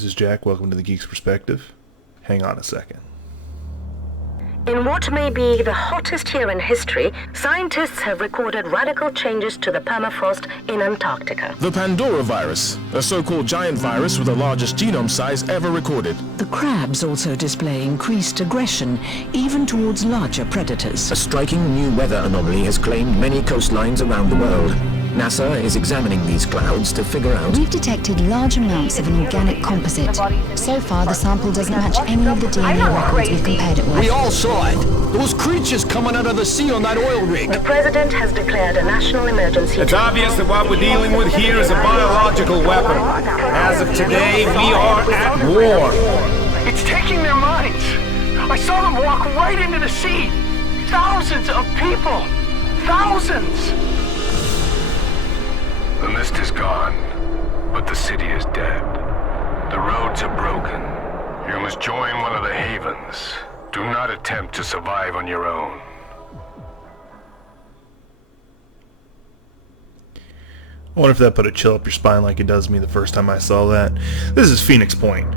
this is Jack. Welcome to the Geek's Perspective. Hang on a second. In what may be the hottest year in history, scientists have recorded radical changes to the permafrost in Antarctica. The Pandora virus, a so-called giant virus with the largest genome size ever recorded. The crabs also display increased aggression, even towards larger predators. A striking new weather anomaly has claimed many coastlines around the world. NASA is examining these clouds to figure out... We've detected large amounts of an organic composite. So far, the sample doesn't match any of the DNA records we've compared it with. We all saw it. Those creatures coming out of the sea on that oil rig. The president has declared a national emergency. It's obvious that what we're dealing with here is a biological weapon. As of today, we are at war. It's taking their minds. I saw them walk right into the sea. Thousands of people. Thousands. The mist is gone, but the city is dead. The roads are broken. You must join one of the havens. Do not attempt to survive on your own. I wonder if that put a chill up your spine like it does me the first time I saw that. This is Phoenix Point,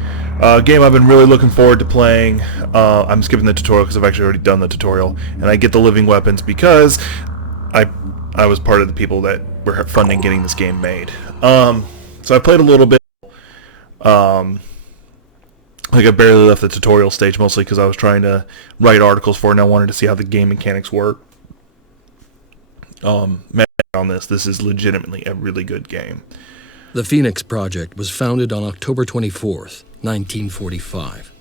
a game I've been really looking forward to playing. I'm skipping the tutorial because I've actually already done the tutorial, and I get the living weapons because I was part of the people that were funding getting this game made. So I played a little bit. Like I barely left the tutorial stage, mostly because I was trying to write articles for it and I wanted to see how the game mechanics work. Man, on this is legitimately a really good game. The Phoenix Project was founded on October 24th, 1945.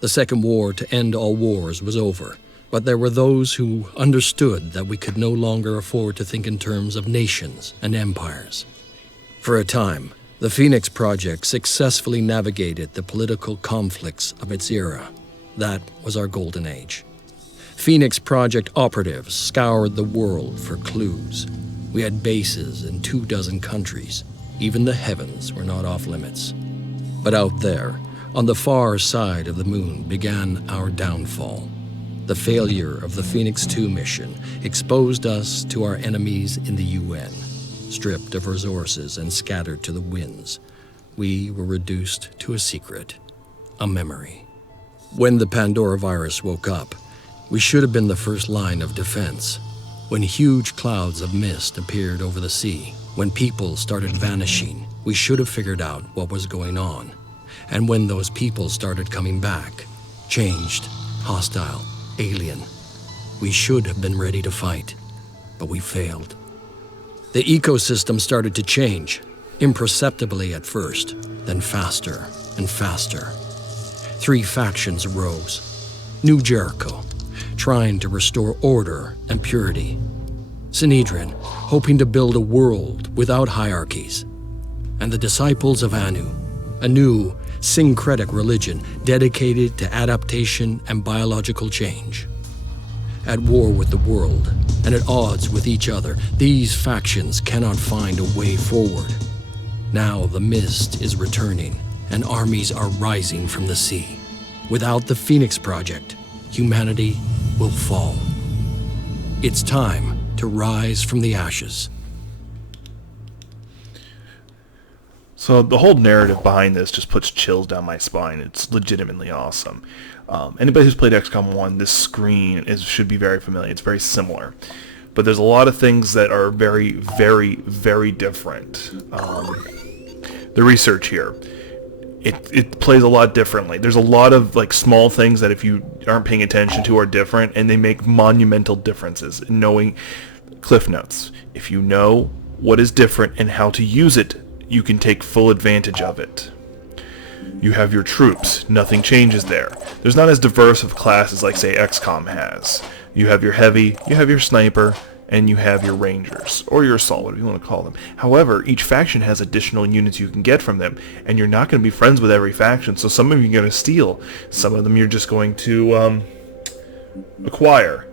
The Second War to End All Wars was over, but there were those who understood that we could no longer afford to think in terms of nations and empires. For a time, the Phoenix Project successfully navigated the political conflicts of its era. That was our golden age. Phoenix Project operatives scoured the world for clues. We had bases in 24 countries. Even the heavens were not off limits. But out there, on the far side of the moon, began our downfall. The failure of the Phoenix 2 mission exposed us to our enemies in the UN. Stripped of resources and scattered to the winds, we were reduced to a secret, a memory. When the Pandora virus woke up, we should have been the first line of defense. When huge clouds of mist appeared over the sea, when people started vanishing, we should have figured out what was going on. And when those people started coming back, changed, hostile, alien, we should have been ready to fight, but we failed. The ecosystem started to change, imperceptibly at first, then faster and faster. 3 factions arose. New Jericho, trying to restore order and purity. Sanhedrin, hoping to build a world without hierarchies. And the Disciples of Anu, a new syncretic religion dedicated to adaptation and biological change. At war with the world, and at odds with each other, these factions cannot find a way forward. Now the mist is returning, and armies are rising from the sea. Without the Phoenix Project, humanity will fall. It's time to rise from the ashes. So the whole narrative behind this just puts chills down my spine. It's legitimately awesome. Anybody who's played XCOM 1, this screen should be very familiar. It's very similar. But there's a lot of things that are very, very, very different. The research here, it plays a lot differently. There's a lot of like small things that if you aren't paying attention to are different, and they make monumental differences. Knowing Cliff Notes, if you know what is different and how to use it, you can take full advantage of it. You have your troops. Nothing changes there. There's not as diverse of classes like, say, XCOM has. You have your heavy, you have your sniper, and you have your rangers, or your assault, whatever you want to call them. However, each faction has additional units you can get from them, and you're not going to be friends with every faction, so some of them you're going to steal. Some of them you're just going to acquire.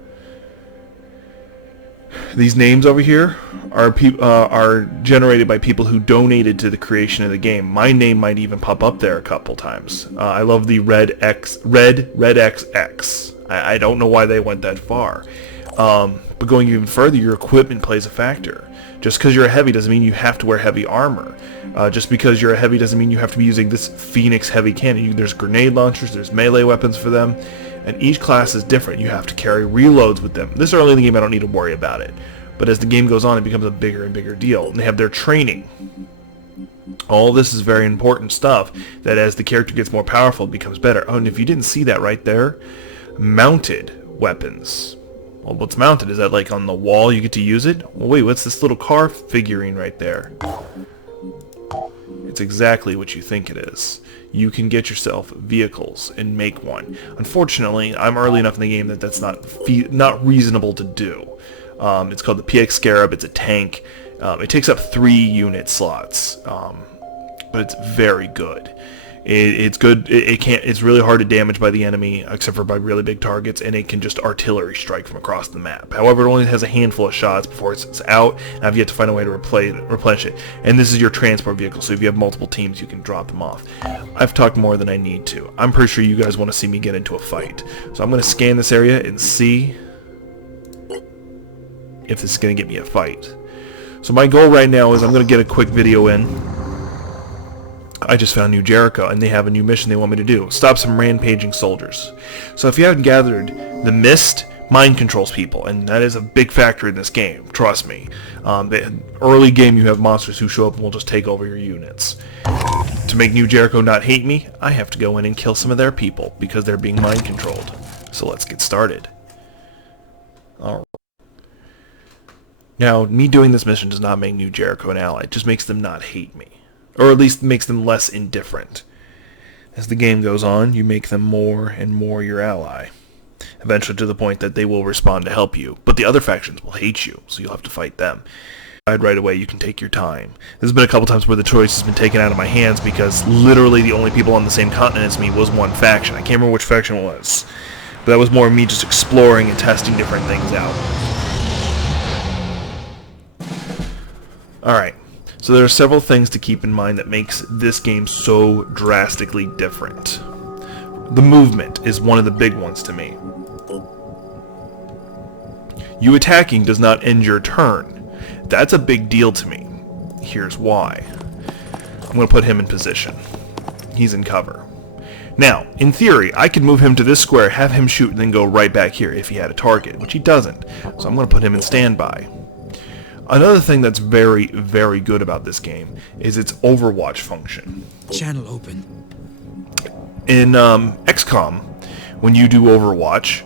These names over here are generated by people who donated to the creation of the game. My name might even pop up there a couple times. I love the Red XX. I don't know why they went that far. But going even further, your equipment plays a factor. Just because you're a heavy doesn't mean you have to wear heavy armor. Just because you're a heavy doesn't mean you have to be using this Phoenix heavy cannon. There's grenade launchers, there's melee weapons for them, and each class is different. You have to carry reloads with them. This early in the game I don't need to worry about it. But as the game goes on, it becomes a bigger and bigger deal. And they have their training. All this is very important stuff that as the character gets more powerful, it becomes better. Oh, and if you didn't see that right there, mounted weapons. Well, what's mounted? Is that like on the wall you get to use it? Well, wait, what's this little car figurine right there? It's exactly what you think it is. You can get yourself vehicles and make one. Unfortunately, I'm early enough in the game that that's not reasonable to do. It's called the PX Scarab. It's a tank. It takes up 3 unit slots, but it's very good. It's good. It's really hard to damage by the enemy, except for by really big targets, and it can just artillery strike from across the map. However, it only has a handful of shots before it's out, and I've yet to find a way to replenish it. And this is your transport vehicle, so if you have multiple teams, you can drop them off. I've talked more than I need to. I'm pretty sure you guys want to see me get into a fight, so I'm going to scan this area and see if this is going to get me a fight. So my goal right now is I'm going to get a quick video in. I just found New Jericho, and they have a new mission they want me to do. Stop some rampaging soldiers. So if you haven't gathered, the Mist mind controls people, and that is a big factor in this game, trust me. The early game you have monsters who show up and will just take over your units. To make New Jericho not hate me, I have to go in and kill some of their people, because they're being mind controlled. So let's get started. Alright. Now, me doing this mission does not make New Jericho an ally, it just makes them not hate me. Or at least makes them less indifferent. As the game goes on, you make them more and more your ally. Eventually to the point that they will respond to help you, but the other factions will hate you, so you'll have to fight them. Right away, you can take your time. There's been a couple times where the choice has been taken out of my hands because literally the only people on the same continent as me was one faction. I can't remember which faction it was. But that was more me just exploring and testing different things out. Alright. So there are several things to keep in mind that makes this game so drastically different. The movement is one of the big ones to me. You attacking does not end your turn. That's a big deal to me. Here's why. I'm going to put him in position. He's in cover. Now, in theory, I could move him to this square, have him shoot, and then go right back here if he had a target, which he doesn't. So I'm going to put him in standby. Another thing that's very, very good about this game is its Overwatch function. Channel open. In XCOM, when you do Overwatch,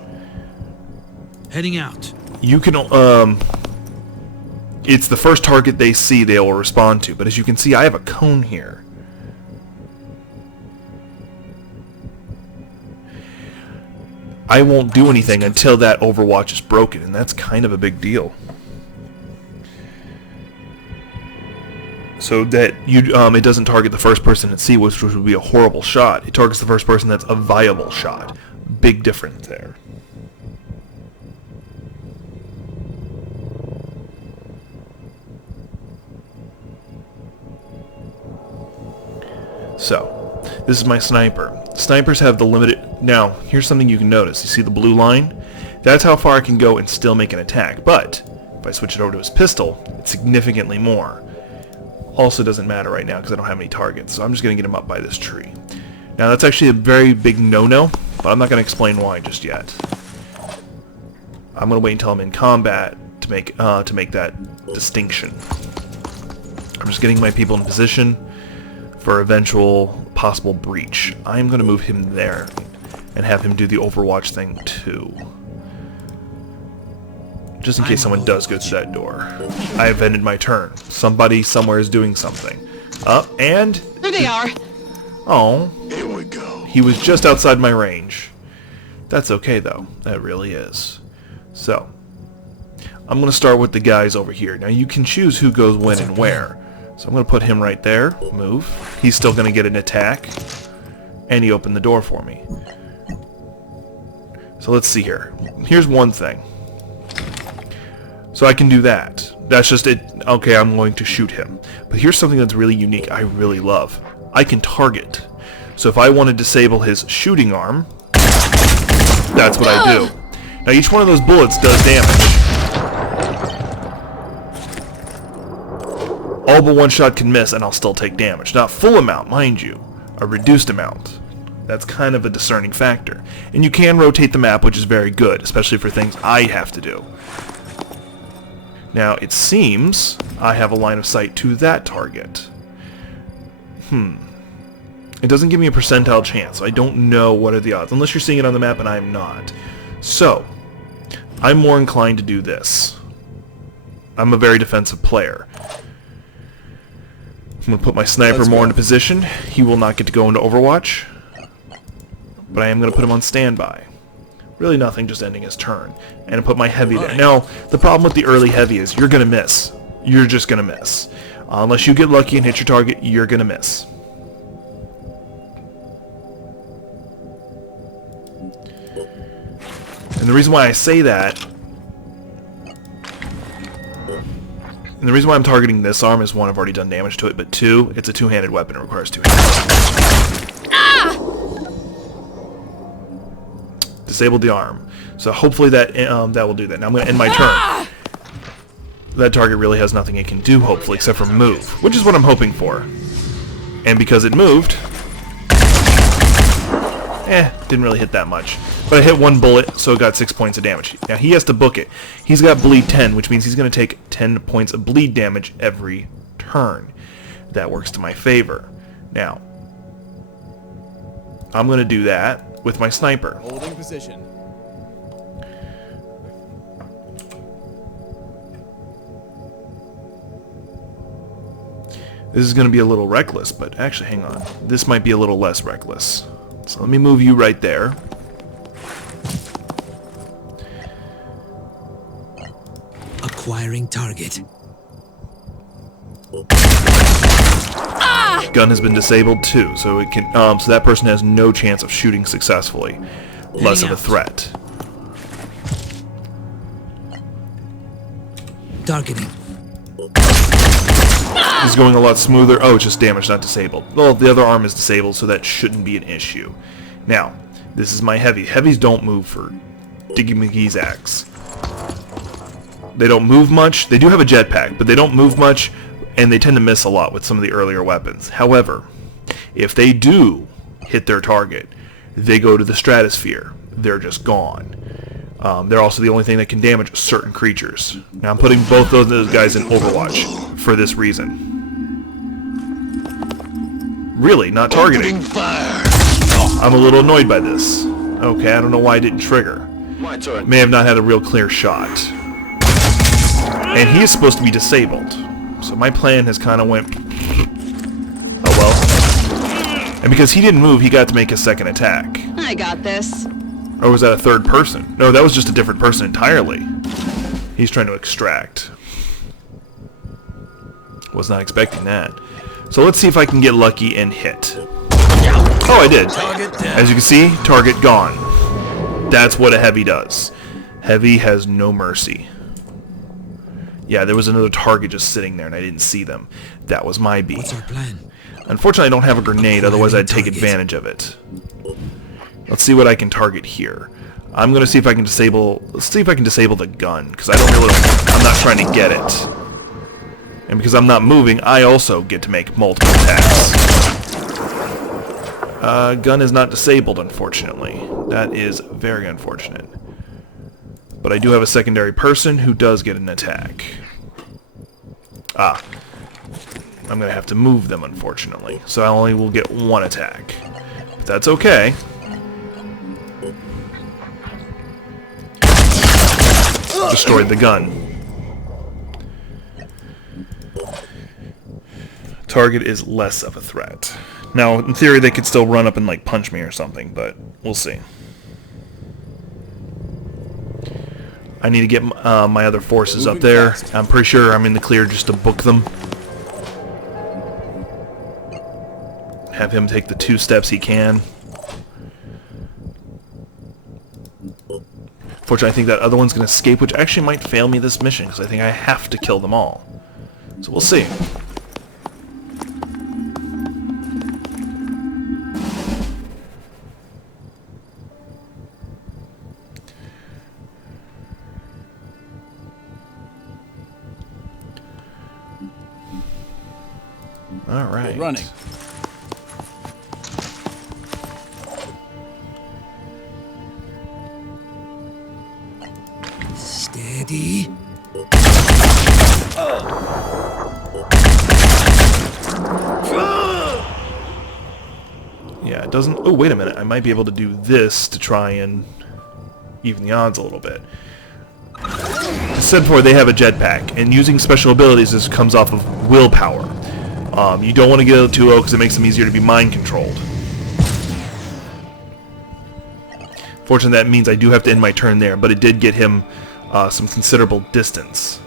heading out. You can it's the first target they see they will respond to, but as you can see I have a cone here. I won't do anything until that Overwatch is broken, and that's kind of a big deal. So that it doesn't target the first person at sea, which would be a horrible shot. It targets the first person that's a viable shot. Big difference there. So, this is my sniper. Snipers have the limited... Now, here's something you can notice. You see the blue line? That's how far I can go and still make an attack. But, if I switch it over to his pistol, it's significantly more. Also doesn't matter right now because I don't have any targets, so I'm just going to get him up by this tree. Now that's actually a very big no-no, but I'm not going to explain why just yet. I'm going to wait until I'm in combat to make that distinction. I'm just getting my people in position for eventual possible breach. I'm going to move him there and have him do the Overwatch thing too. Just in case someone does go through that door. I have ended my turn. Somebody somewhere is doing something. And... There they are! Oh. Here we go. He was just outside my range. That's okay, though. That really is. So, I'm going to start with the guys over here. Now, you can choose who goes when and where. So I'm going to put him right there. Move. He's still going to get an attack. And he opened the door for me. So let's see here. Here's one thing. So I can do that. That's just it. Okay, I'm going to shoot him. But here's something that's really unique I really love. I can target. So if I want to disable his shooting arm, that's what I do. Now each one of those bullets does damage. All but one shot can miss and I'll still take damage. Not full amount, mind you. A reduced amount. That's kind of a discerning factor. And you can rotate the map, which is very good, especially for things I have to do. Now, it seems I have a line of sight to that target. It doesn't give me a percentile chance, so I don't know what are the odds, unless you're seeing it on the map and I'm not. So, I'm more inclined to do this. I'm a very defensive player. I'm going to put my sniper more into position. He will not get to go into Overwatch. But I am going to put him on standby. Really nothing, just ending his turn. And put my heavy there. Now, the problem with the early heavy is you're going to miss. You're just going to miss. Unless you get lucky and hit your target, you're going to miss. And the reason why I say that, and the reason why I'm targeting this arm is one, I've already done damage to it, but two, it's a two-handed weapon. It requires two hands. Disabled the arm. So hopefully that that will do that. Now I'm going to end my turn. That target really has nothing it can do, hopefully, except for move, which is what I'm hoping for. And because it moved, didn't really hit that much. But I hit one bullet, so it got 6 points of damage. Now he has to book it. He's got bleed 10, which means he's going to take 10 points of bleed damage every turn. That works to my favor. Now, I'm going to do that with my sniper. Holding position. This is going to be a little reckless, but actually, hang on. This might be a little less reckless. So let me move you right there. Acquiring target. Gun has been disabled too, so it can. So that person has no chance of shooting successfully. Less of a threat. Targeting. This is going a lot smoother. Oh, it's just damaged, not disabled. Well, the other arm is disabled, so that shouldn't be an issue. Now, this is my heavy. Heavies don't move for Diggy McGee's axe. They don't move much. They do have a jetpack, but they don't move much, and they tend to miss a lot with some of the earlier weapons. However, if they do hit their target, they go to the stratosphere. They're just gone. They're also the only thing that can damage certain creatures. Now I'm putting both of those guys in Overwatch for this reason. Really, not targeting. I'm a little annoyed by this. Okay, I don't know why I didn't trigger. May have not had a real clear shot. And he is supposed to be disabled. So my plan has kind of went... Oh well. And because he didn't move, he got to make his second attack. I got this. Or was that a third person? No, that was just a different person entirely. He's trying to extract. Was not expecting that. So let's see if I can get lucky and hit. Oh, I did. As you can see, target gone. That's what a heavy does. Heavy has no mercy. Yeah, there was another target just sitting there and I didn't see them. That was my B. What's our plan? Unfortunately, I don't have a grenade, otherwise I'd take advantage of it. Let's see what I can target here. I'm gonna see if I can disable. Let's see if I can disable the gun, because I don't really. I'm not trying to get it, and because I'm not moving, I also get to make multiple attacks. Gun is not disabled, unfortunately. That is very unfortunate. But I do have a secondary person who does get an attack. I'm gonna have to move them, unfortunately. So I only will get one attack. But that's okay. Destroyed the gun. Target is less of a threat. Now, in theory, they could still run up and like punch me or something, but we'll see. I need to get my other forces up there. I'm pretty sure I'm in the clear just to book them. Have him take the 2 steps he can. Fortunately, I think that other one's going to escape, which actually might fail me this mission, because I think I have to kill them all. So we'll see. All right. Running. Steady. Yeah, it doesn't... Oh, wait a minute. I might be able to do this to try and even the odds a little bit. As I said before, they have a jetpack, and using special abilities this comes off of willpower. You don't want to get too low because it makes them easier to be mind-controlled. Fortunately, that means I do have to end my turn there, but it did get him some considerable distance.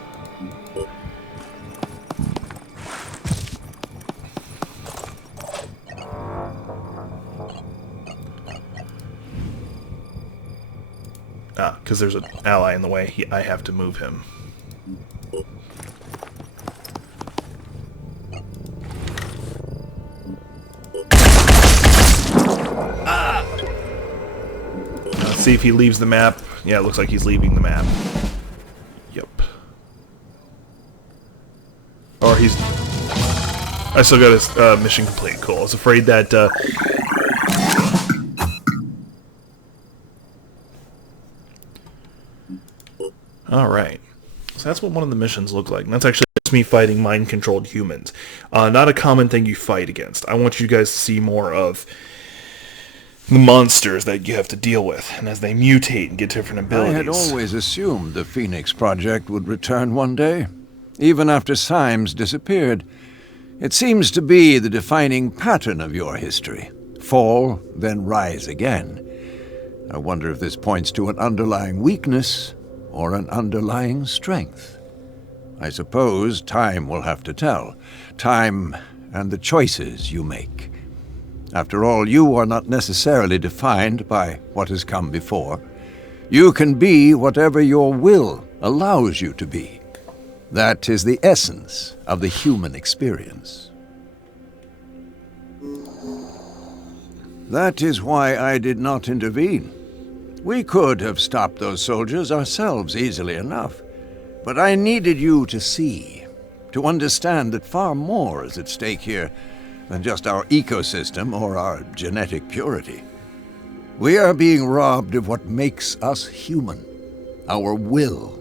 Because there's an ally in the way, I have to move him. Let's see if he leaves the map. Yeah, it looks like he's leaving the map. Yep. Or he's... I still got his mission complete. Cool. I was afraid that... Alright. So that's what one of the missions look like. And that's actually just me fighting mind-controlled humans. Not a common thing you fight against. I want you guys to see more of the monsters that you have to deal with, and as they mutate and get different abilities. I had always assumed the Phoenix Project would return one day, even after Symes disappeared. It seems to be the defining pattern of your history. Fall, then rise again. I wonder if this points to an underlying weakness or an underlying strength. I suppose time will have to tell. Time and the choices you make. After all, you are not necessarily defined by what has come before. You can be whatever your will allows you to be. That is the essence of the human experience. That is why I did not intervene. We could have stopped those soldiers ourselves easily enough. But I needed you to see, to understand that far more is at stake here than just our ecosystem or our genetic purity. We are being robbed of what makes us human, our will.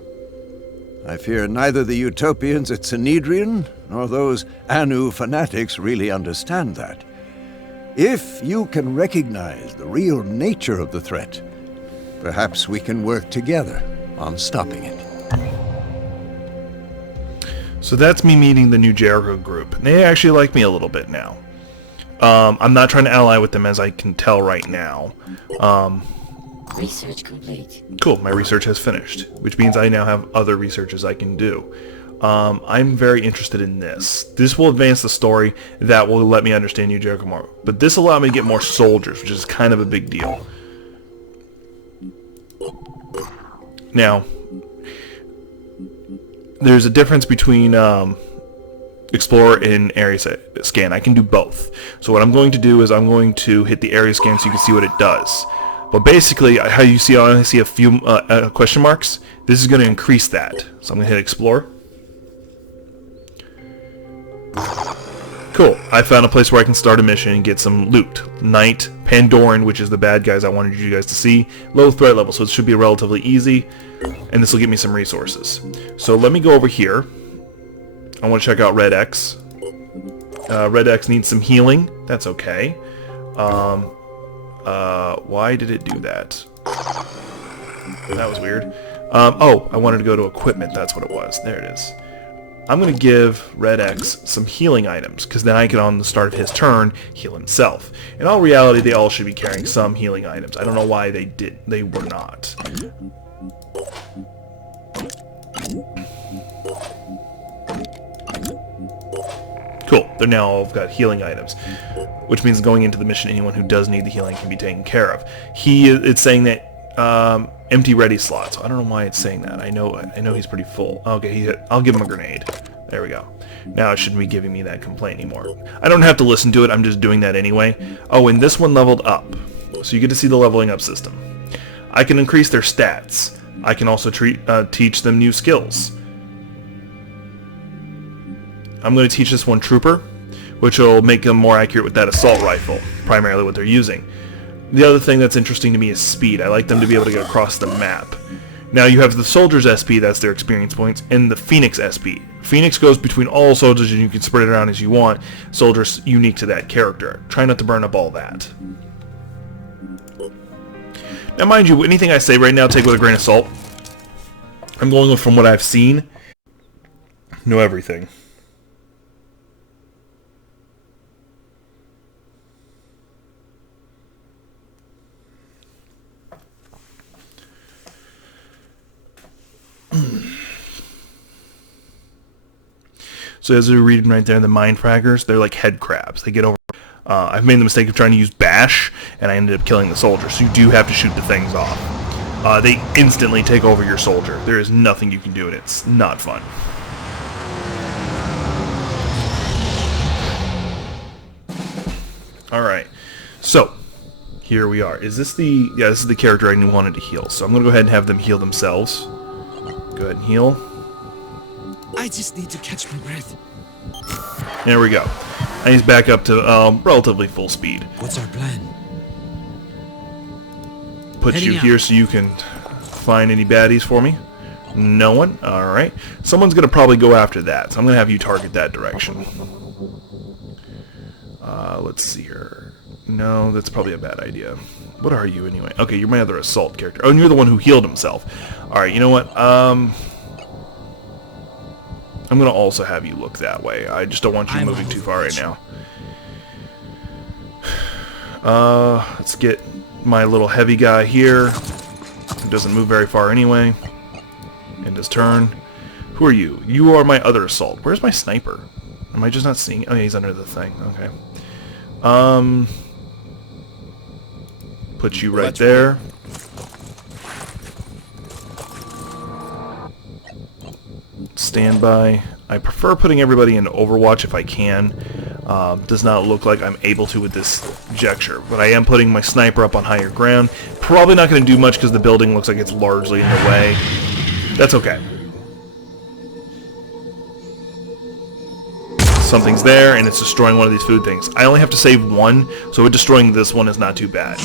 I fear neither the utopians at Synedrion nor those Anu fanatics really understand that. If you can recognize the real nature of the threat, perhaps we can work together on stopping it. So that's me meeting the New Jericho group. They actually like me a little bit now. I'm not trying to ally with them, as I can tell right now. Research complete. Cool, my research has finished, which means I now have other researches I can do. I'm very interested in this. This will advance the story. That will let me understand New Jericho more. But this allowed me to get more soldiers, which is kind of a big deal. Now, there's a difference between Explorer and Area Scan. I can do both. So what I'm going to do is I'm going to hit the Area Scan so you can see what it does. But basically, how you see, I only see a few question marks. This is going to increase that. So I'm going to hit Explore. Cool. I found a place where I can start a mission and get some loot. Knight, Pandoran, which is the bad guys I wanted you guys to see. Low threat level, so it should be relatively easy. And this will give me some resources. So let me go over here. I want to check out Red X. Red X needs some healing. That's okay. Why did it do that? That was weird. Oh, I wanted to go to equipment. That's what it was. There it is. I'm going to give Red X some healing items, because then I can, on the start of his turn, heal himself. In all reality, they all should be carrying some healing items. I don't know why they were not. Cool, they're now all got healing items, which means going into the mission, anyone who does need the healing can be taken care of. It's saying that empty ready slots. I don't know why it's saying that. I know he's pretty full. Okay, I'll give him a grenade. There we go. Now it shouldn't be giving me that complaint anymore. I don't have to listen to it. I'm just doing that anyway. Oh, and this one leveled up, so you get to see the leveling up system. I can increase their stats. I can also teach them new skills. I'm going to teach this one Trooper, which will make them more accurate with that assault rifle, primarily what they're using. The other thing that's interesting to me is speed. I like them to be able to get across the map. Now you have the Soldier's SP, that's their experience points, and the Phoenix SP. Phoenix goes between all soldiers and you can spread it around as you want. Soldier's unique to that character. Try not to burn up all that. Now mind you, anything I say right now, take with a grain of salt. I'm going from what I've seen. Know everything. So as you're reading right there, the Mind Fraggers, they're like head crabs. They get over... I've made the mistake of trying to use Bash, and I ended up killing the soldier, so you do have to shoot the things off. They instantly take over your soldier. There is nothing you can do, and it's not fun. Alright, so, here we are. Is this the... Yeah, this is the character I wanted to heal, so I'm going to go ahead and have them heal themselves. Go ahead and heal. I just need to catch my breath. There we go. And he's back up to relatively full speed. What's our plan? Put you here so you can find any baddies for me. No one? Alright. Someone's going to probably go after that, so I'm going to have you target that direction. Let's see here. No, that's probably a bad idea. What are you anyway? Okay, you're my other assault character. Oh, and you're the one who healed himself. Alright, you know what? I'm going to also have you look that way. I just don't want you moving too far right now. Let's get my little heavy guy here. He doesn't move very far anyway. End his turn. Who are you? You are my other assault. Where's my sniper? Am I just not seeing? Oh, yeah, he's under the thing. Okay. Put you right there. Standby. I prefer putting everybody into Overwatch if I can. Does not look like I'm able to with this gesture, but I am putting my sniper up on higher ground. Probably not going to do much because the building looks like it's largely in the way. That's okay. Something's there, and it's destroying one of these food things. I only have to save one, so destroying this one is not too bad.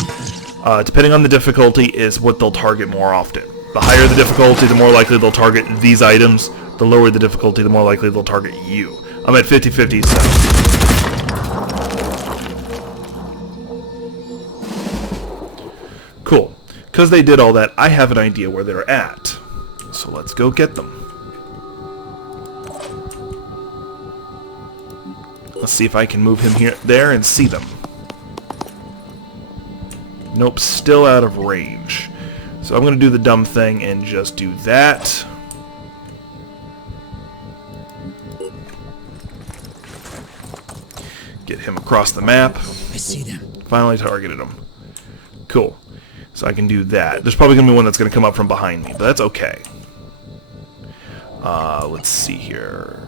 Depending on the difficulty is what they'll target more often. The higher the difficulty, the more likely they'll target these items. The lower the difficulty, the more likely they'll target you. I'm at 50-50, so... Cool. Because they did all that, I have an idea where they're at. So let's go get them. Let's see if I can move him there and see them. Nope, still out of range. So I'm going to do the dumb thing and just do that. Get him across the map. I see them. Finally targeted him. Cool. So I can do that. There's probably going to be one that's going to come up from behind me, but that's okay. Let's see here.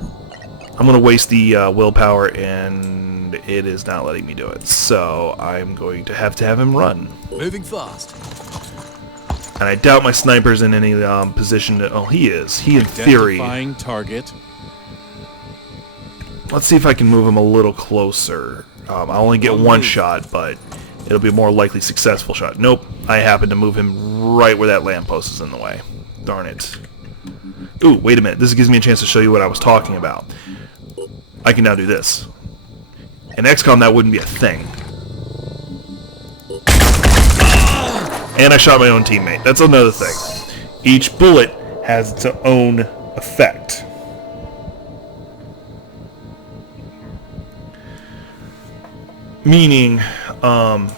I'm going to waste the willpower, and it is not letting me do it. So I'm going to have him run. Moving fast. And I doubt my sniper's in any position to... Oh, he is. He, in theory... Identifying target. Let's see if I can move him a little closer. I'll only get one shot, but it'll be a more likely successful shot. Nope. I happen to move him right where that lamppost is in the way. Darn it. Ooh, wait a minute. This gives me a chance to show you what I was talking about. I can now do this. In XCOM, that wouldn't be a thing. And I shot my own teammate. That's another thing. Each bullet has its own effect. Meaning, I'm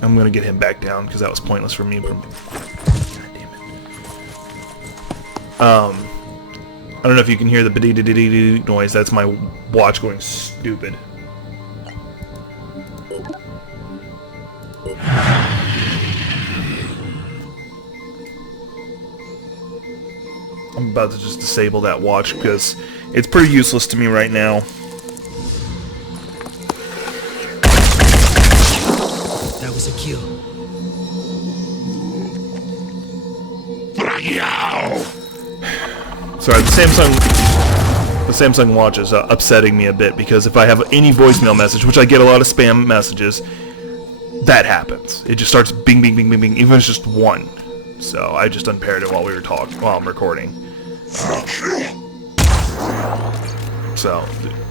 going to get him back down because that was pointless for me. God damn it. I don't know if you can hear the ba-dee-dee-dee-dee noise. That's my watch going stupid. I'm about to just disable that watch because it's pretty useless to me right now. That was a kill. So the The Samsung Watch is upsetting me a bit because if I have any voicemail message, which I get a lot of spam messages, that happens. It just starts bing, bing, bing, bing, bing, even if it's just one. So I just unpaired it while we were while I'm recording. So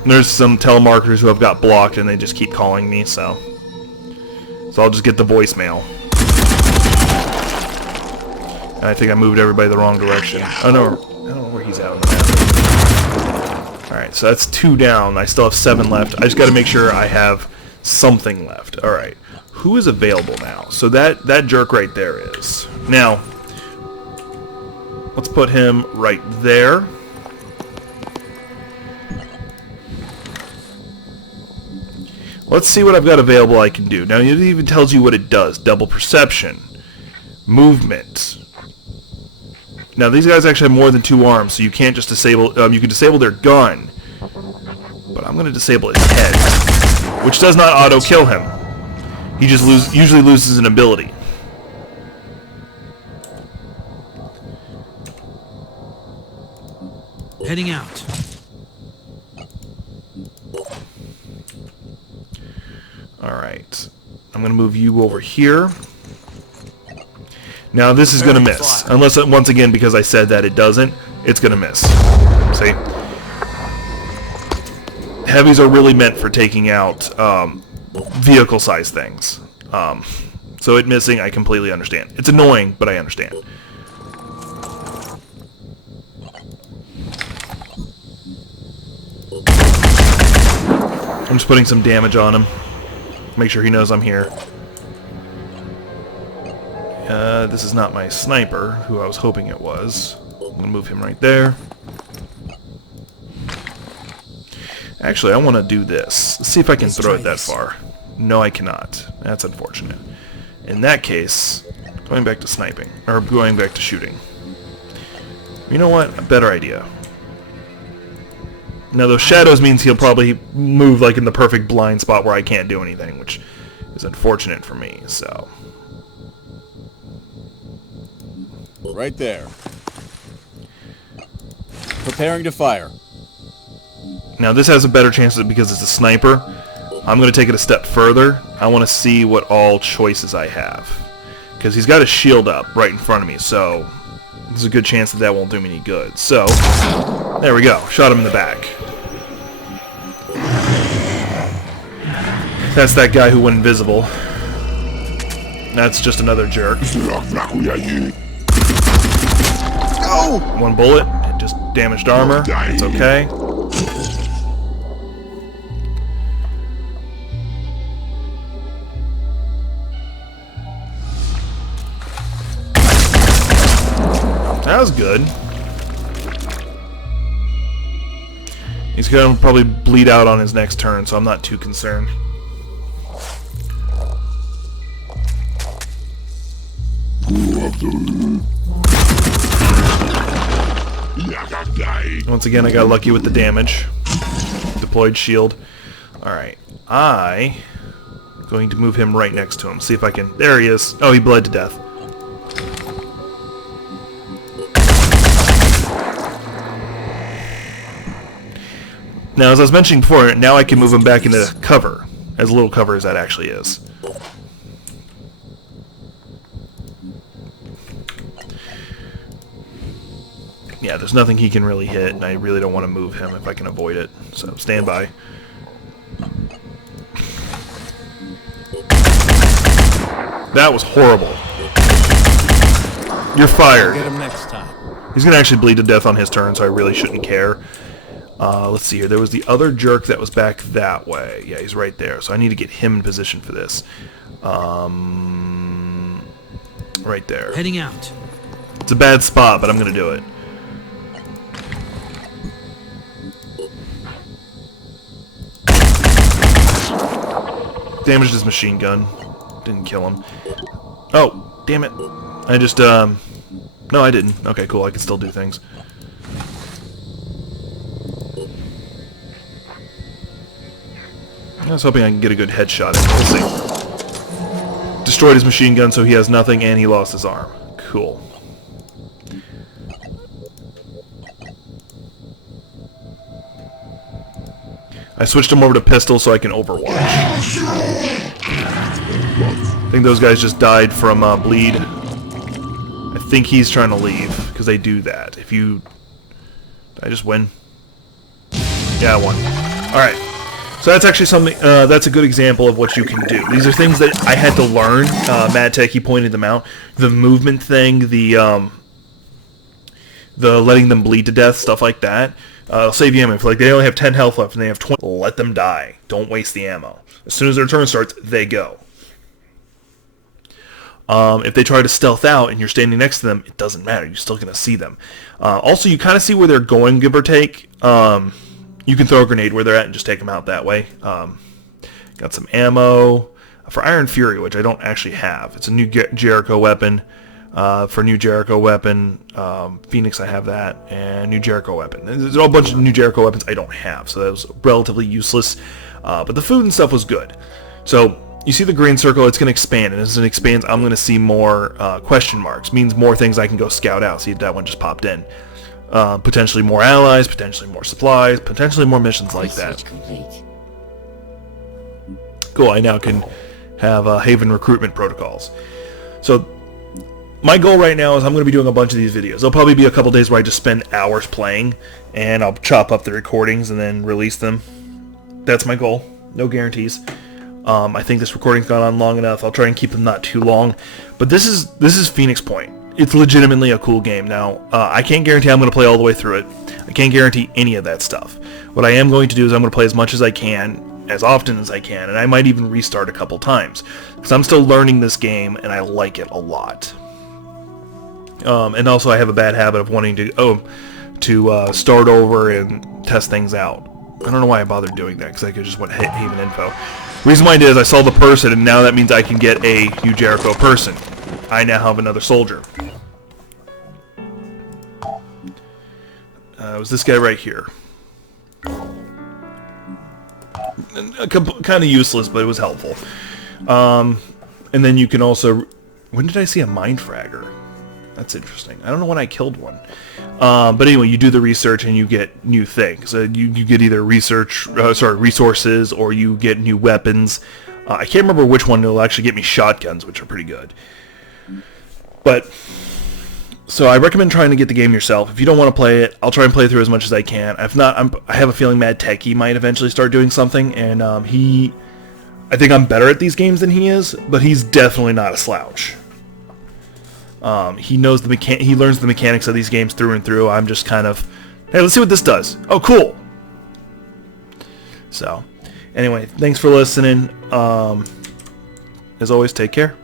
there's some telemarketers who have got blocked and they just keep calling me. So I'll just get the voicemail. And I think I moved everybody the wrong direction. Oh no, I don't know where he's at on the map. Alright, so that's 2 down. I still have 7 left. I just got to make sure I have something left. Alright, who is available now? So that jerk right there is. Now, let's put him right there. Let's see what I've got available I can do. Now, it even tells you what it does. Double perception. Movement. Now, these guys actually have more than 2 arms, so you can't just disable... you can disable their gun. But I'm going to disable his head, which does not auto-kill him. He just usually loses an ability. Heading out. Alright. I'm going to move you over here. Now this is going to miss. Unless, once again, because I said that it doesn't, it's going to miss. See? Heavies are really meant for taking out vehicle-sized things. So it missing, I completely understand. It's annoying, but I understand. I'm just putting some damage on him. Make sure he knows I'm here. This is not my sniper, who I was hoping it was. I'm going to move him right there. Actually, I want to do this. Let's see if I can throw it that far. No, I cannot. That's unfortunate. In that case, going back to sniping. Or going back to shooting. You know what? A better idea. Now, those shadows means he'll probably move like in the perfect blind spot where I can't do anything, which is unfortunate for me, so... Right there. Preparing to fire. Now this has a better chance because it's a sniper. I'm going to take it a step further. I want to see what all choices I have. Because he's got a shield up right in front of me, so there's a good chance that that won't do me any good. So, there we go. Shot him in the back. That's that guy who went invisible. That's just another jerk. One bullet, it just damaged armor. It's okay. That was good. He's gonna probably bleed out on his next turn, so I'm not too concerned. Once again, I got lucky with the damage. Deployed shield. Alright. I'm going to move him right next to him. See if I can... There he is. Oh, he bled to death. Now, as I was mentioning before, now I can move him back into cover. As little cover as that actually is. Yeah, there's nothing he can really hit, and I really don't want to move him if I can avoid it. So, stand by. That was horrible. You're fired. Get him next time. He's going to actually bleed to death on his turn, so I really shouldn't care. Let's see here. There was the other jerk that was back that way. Yeah, he's right there. So I need to get him in position for this. Right there. Heading out. It's a bad spot, but I'm going to do it. Damaged his machine gun. Didn't kill him. Oh, damn it. I just, no, I didn't. Okay, cool. I can still do things. I was hoping I can get a good headshot. We'll see. Destroyed his machine gun, so he has nothing, and he lost his arm. Cool. I switched him over to pistol so I can overwatch. I think those guys just died from bleed. I think he's trying to leave, because they do that. If you... Did I just win? Yeah, I won. Alright. So that's actually something, that's a good example of what you can do. These are things that I had to learn. Mad Tech, he pointed them out. The movement thing, the letting them bleed to death, stuff like that. Save you ammo. If like they only have 10 health left and they have 20, let them die. Don't waste the ammo. As soon as their turn starts, they go. If they try to stealth out and you're standing next to them, it doesn't matter. You're still going to see them. Also, you kind of see where they're going, give or take. You can throw a grenade where they're at and just take them out that way. Got some ammo for Iron Fury, which I don't actually have. It's a new Jericho weapon. For new Jericho weapon, Phoenix I have that, and new Jericho weapon. There's a bunch of new Jericho weapons I don't have, so that was relatively useless. But the food and stuff was good. So you see the green circle, it's going to expand, and as it expands, I'm going to see more question marks. Means more things I can go scout out. See, that one just popped in. Potentially more allies, potentially more supplies, potentially more missions like that. Cool, I now can have Haven recruitment protocols. So my goal right now is I'm going to be doing a bunch of these videos. There'll probably be a couple days where I just spend hours playing, and I'll chop up the recordings and then release them. That's my goal. No guarantees. I think this recording's gone on long enough. I'll try and keep them not too long. But this is Phoenix Point. It's legitimately a cool game. Now, I can't guarantee I'm going to play all the way through it. I can't guarantee any of that stuff. What I am going to do is I'm going to play as much as I can, as often as I can, and I might even restart a couple times. Because I'm still learning this game, and I like it a lot. And also I have a bad habit of wanting to start over and test things out. I don't know why I bothered doing that, because I could just went Haven info. The reason why I did is I saw the person, and now that means I can get a new Jericho person. I now have another soldier. It was this guy right here. Kind of useless, but it was helpful. And then you can also... When did I see a mind fragger? That's interesting. I don't know when I killed one. But anyway, you do the research and you get new things. You get either resources, or you get new weapons. I can't remember which one will actually get me shotguns, which are pretty good. But, so I recommend trying to get the game yourself. If you don't want to play it, I'll try and play through as much as I can. If not, I have a feeling Mad Techie might eventually start doing something, and I think I'm better at these games than he is, but he's definitely not a slouch. He knows he learns the mechanics of these games through and through. I'm just kind of, hey, let's see what this does. Oh, cool. So, anyway, thanks for listening. As always, take care.